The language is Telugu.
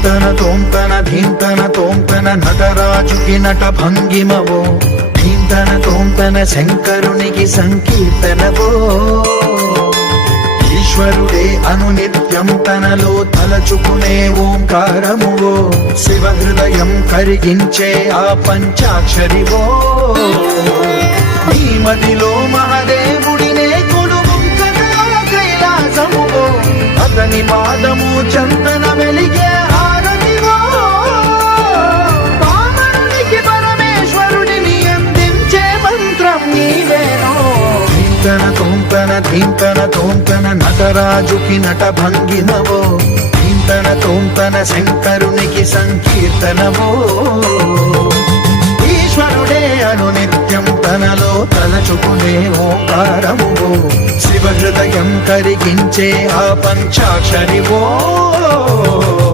ధీంతన తోంతన ధీంతన తోంతన నటరాజుకి నట భంగిమవో ధీంతన తోంతన శంకరునికి సంకీర్తనవో ఈశ్వరుడే అనునిత్యం తనలో తలచుకునే ఓంకారమువో శివ హృదయం కరిగించే ఆ పంచాక్షరివో ఈ మదిలో మహాదేవుడినే కొలువుంకనో కైలాసమువో అతని పాదము చందన వెలిగే హారతివో వామనునికి పరమేశ్వరుడిని అందించే మంత్రం నీవేనో ధీంతన తోంతన ధీంతన తోంతన నటరాజుకి నట భంగిమవో ధీంతన తోంతన శంకరునికి సంకీర్తనవో ఈశ్వరుడే అనునిత్యం తనలో తలచుకునే ఓంకారమువో శివ హృదయం కరిగించే ఆ పంచాక్షరివో